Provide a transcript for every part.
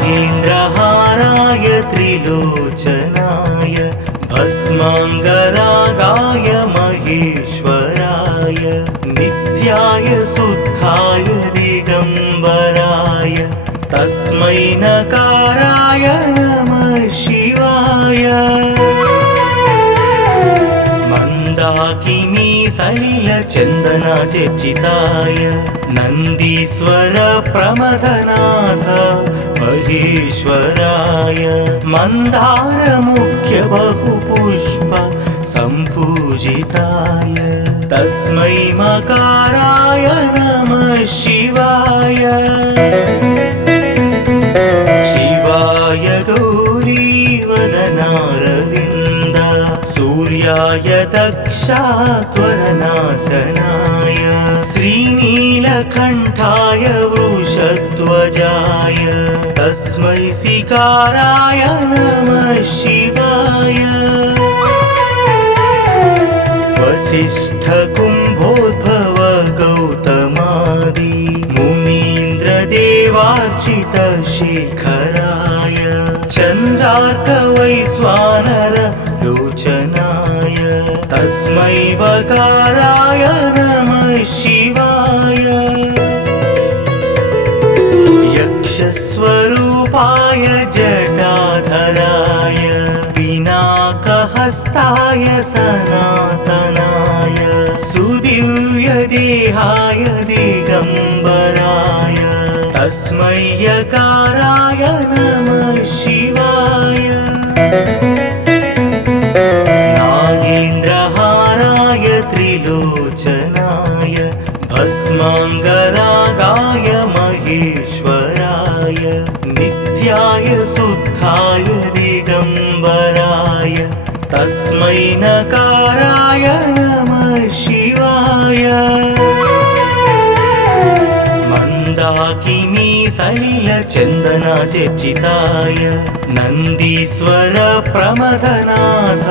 नागेन्द्रहाराय त्रिलोचनाय भस्माङ्गरागाय महेश्वराय नित्याय शुद्धाय दिगम्बराय तस्मै नकाराय नमः शिवाय। मंदाकिनी सलिलचन्दनाचर्चिताय नन्दीश्वर प्रमथनाथ महेश्वराय मन्दार मुख्य बहुपुष्प सम्पूजिताय तस्मै मकाराय नमः शिवाय। शिवाय गौरीवदनारविन्द सूर्याय दक्षात्वरनाशनाय श्रीनीलकण्ठाय वृषध्वजाय तस्मै सिकाराय नमः शिवाय। वसिष्ठ कुम्भोद्भव गौतमादि मुनीन्द्रदेवार्चित शेखराय चन्द्रार्क वैश्वानर लोचनाय तस्मै वकाराय नमः शिवाय। यक्षस्वरूपाय जटाधराय पिनाकहस्ताय सनातनाय सुदिव्यदेहाय दिगम्बराय तस्मै यकाराय नमः शिवाय। नागेन्द्रहाराय त्रिलोचनाय भस्माङ्गरागाय महेश्वराय नित्याय शुद्धाय दिगम्बराय तस्मै नकाराय नमः शिवाय। मंदाकिनी सलिलचन्दनाचर्चिताय नन्दीश्वर प्रमथनाथ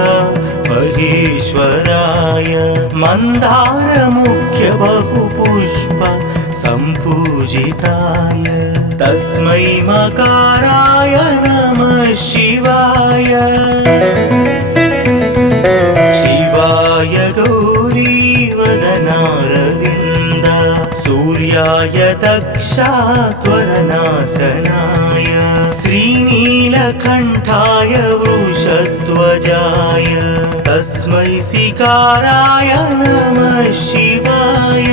महेश्वराय मन्दार मुख्य बहुपुष्प सम्पूजिताय तस्मै मकाराय नमः शिवाय। शिवाय गौरीवदनारविन्द सूर्याय दक्षात्वरनाशनाय श्रीनीलकण्ठाय वृषध्वजाय तस्मै सिकाराय नमः शिवाय।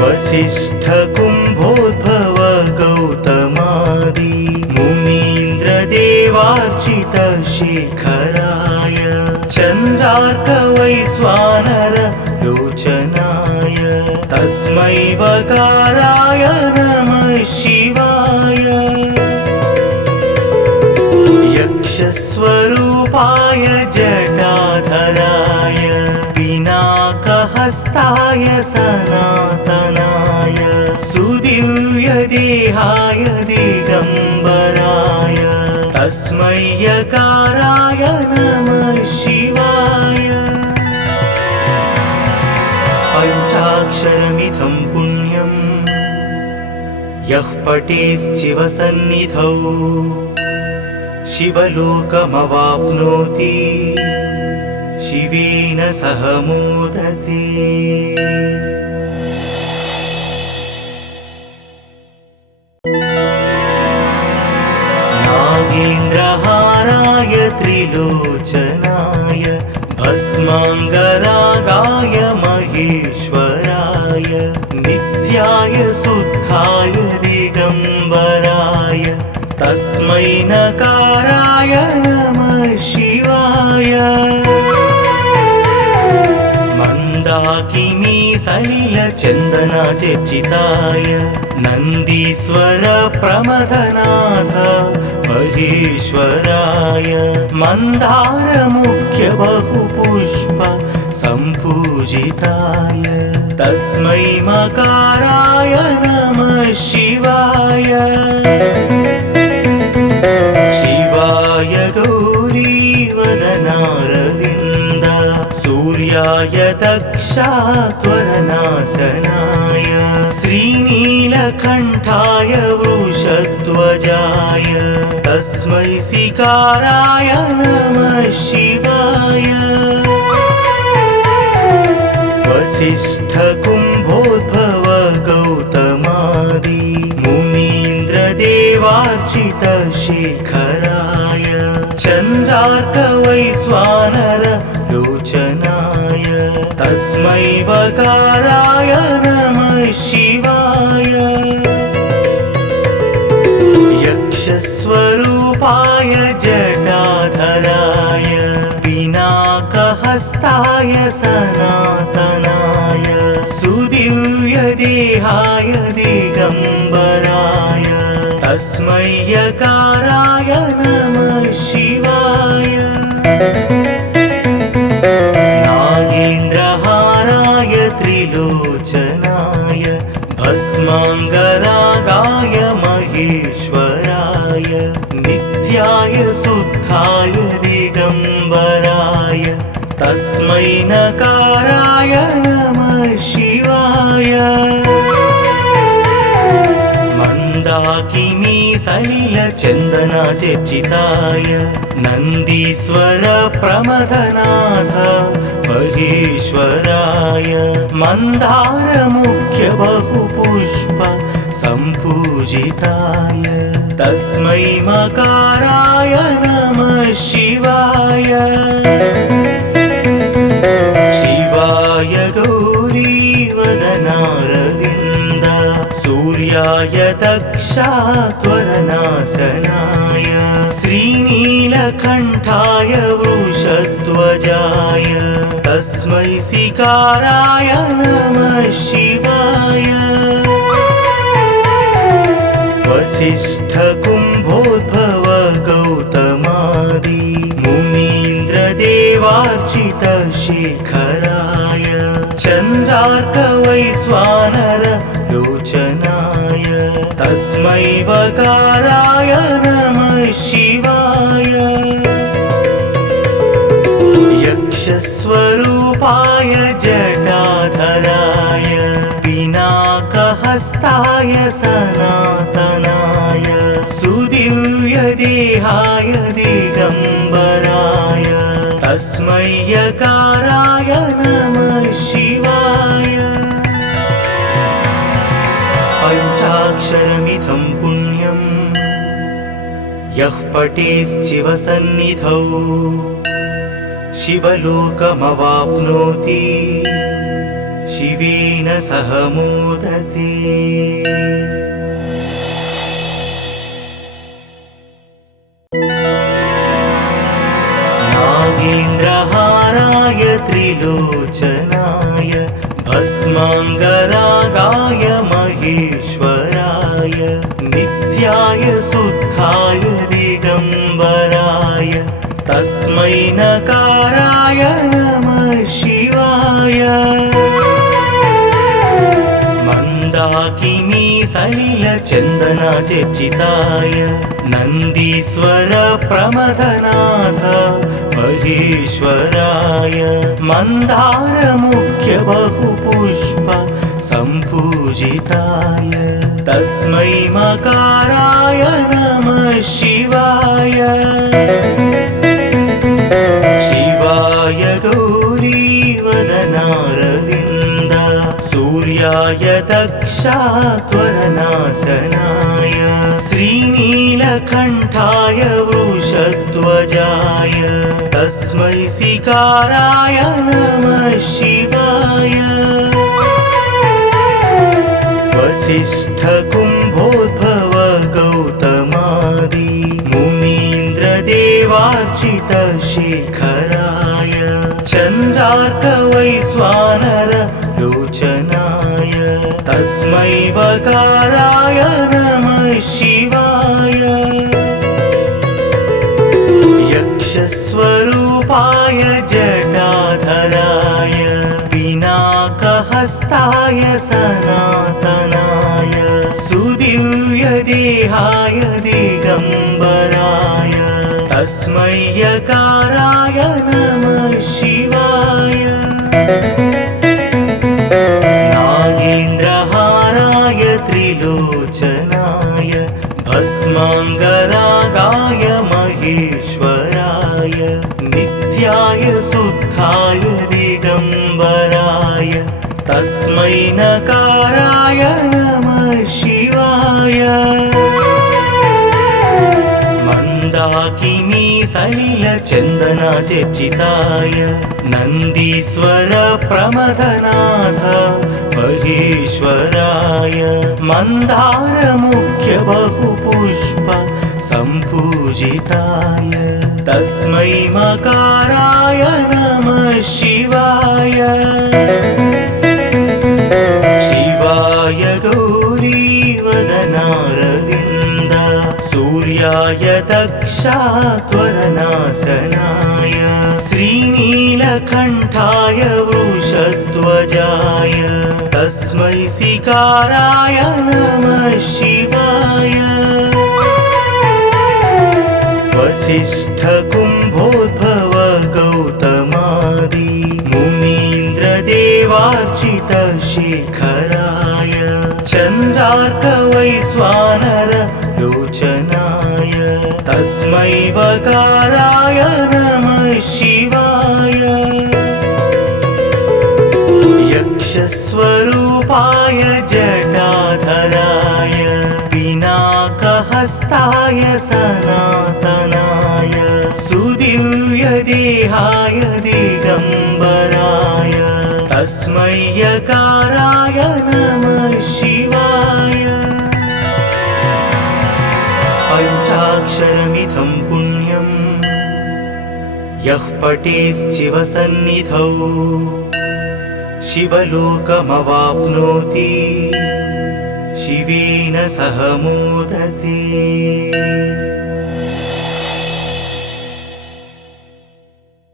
वसिष्ठ कुम्भोद्भव गौतमादि मुनीन्द्रदेवार्चित शेखराय चन्द्रार्क वैश्वानर लोचनाय तस्मै वकाराय नमः शिवाय। यक्षस्वरूपाय जटाधराय पिनाकहस्ताय सनातनाय सुदिव्यदेहाय दिगम्बराय तस्मै यकाराय नमः शिवाय। पञ्चाक्षरमिदं पुण्यं यः पठेच्छिवसन्निधौ शिवलोकमवाप्नोति शिवेन सह मोदते। नागेन्द्रहाराय त्रिलोचनाय भस्माङ्गरागाय महेश्वराय नित्याय शुद्धाय दिगम्बराय तस्मै नकाराय नमः शिवाय। मंदाकिनी सलिलचन्दनाचर्चिताय नन्दीश्वर प्रमथनाथ महेश्वराय मन्दार मुख्य बहुपुष्प सम्पूजिताय तस्मै मकाराय नमः शिवाय। शिवाय गौरीवदनारविन्द सूर्याय दक्षात्वरनाशनाय श्रीनील श्रीनीलकण्ठाय वृषध्वजाय तस्मै सिकाराय नमः शिवाय वसिष्ठ कुम्भोद्भव गौतमादि मुनीन्द्रदेवार्चित शेखराय चन्द्रार्क वैश्वानर लोचनाय तस्मै वकाराय नमः शिवाय यक्षस्वरूपाय जटाधराय पिनाकहस्ताय सनातनाय सुदिव्यदेहाय दिगम्बराय तस्मै यकाराय नमः शिवाय नागेन्द्रहाराय त्रिलोचनाय भस्माङ्गरागाय महेश्वराय नित्याय शुद्धाय दिगम्बराय तस्मै नकाराय नमः शिवाय मंदाकिनी सलिलचन्दनाचर्चिताय नन्दीश्वर प्रमथनाथ महेश्वराय मन्दार मुख्य बहुपुष्प सम्पूजिताय तस्मै मकाराय नमः शिवाय शिवाय गौरीवदनारविन्द सूर्याय दक्षात्वरनाशनाय श्रीनीलकण्ठाय वृषध्वजाय तस्मै सिकाराय नमः शिवाय वसिष्ठ कुम्भोद्भव गौतमादि मुनीन्द्रदेवार्चित शेखराय चन्द्रार्क वैश्वानर लोचनाय तस्मै वकाराय नमः शिवाय यक्षस्वरूपाय जटाधराय पिनाकहस्ताय सनातनाय सुदिव्यदेहाय दिगम्बराय तस्मै यकाराय नमः शिवाय पञ्चाक्षरमिदं पुण्यं यः पठेच्छिवसन्निधौ शिवलोकमवाप्नोति शिवेन सह मोदते। नागेन्द्रहाराय त्रिलोचनाय भस्माङ्गरागाय महेश्वराय नित्याय शुद्धाय दिगम्बराय तस्मै नकाराय नमः शिवाय मंदाकिनी सलिलचन्दनाचर्चिताय नन्दीश्वर प्रमथनाथ महेश्वराय मन्दार मुख्य बहुपुष्प सम्पूजिताय तस्मै मकाराय नमः शिवाय शिवाय गौरीवदनारविन्द सूर्याय दक्षात्वरनाशनाय श्रीनीलकण्ठाय वृषध्वजाय तस्मै सिकाराय नमः शिवाय वसिष्ठ कुम्भोद्भव गौतमादि मुनीन्द्रदेवार्चित शेखराय चन्द्रार्क वैश्वानर लोचनाय तस्मै वकाराय नमः शिवाय यक्षस्वरूपाय जटाधराय पिनाकहस्ताय सनातनाय सुदिव्यदेहाय दिगम्बराय तस्मै यकाराय नमः शिवाय नागेन्द्रहाराय शिवाय त्रिलोचनाय भस्माङ्गरागाय महेश्वराय नित्याय शुद्धाय दिगम्बराय तस्मै नकाराय नमः शिवाय मंदाकिनी सलिल चंदना चर्चिताय नंदीश्वर प्रमथनाथ महेश्वराय मंदार मुख्य बहुपुष्प संपूजिताय तस्मै मकाराय नमः शिवाय शिवाय गौरीवदनारविन्द सूर्याय दक्षात्वरनाशनाय श्रीनीलकण्ठाय वृषध्वजाय तस्मै सिकाराय नमः शिवाय वसिष्ठ कुम्भोद्भव गौतमादि मुनीन्द्रदेवार्चित शेखराय चन्द्रार्क वैश्वानर लोचनाय तस्मै वकाराय नमः शिवाय यक्षस्वरूपाय जटाधराय पिनाकहस्ताय सनातनाय सुदिव्यदेहाय दिगम्बराय तस्मै यकाराय नमः शिवाय पञ्चाक्षरमिदं पुण्यं यः पठेच्छिवसन्निधौ शिवलोकमवाप्नोति शिवेन सह मोदते।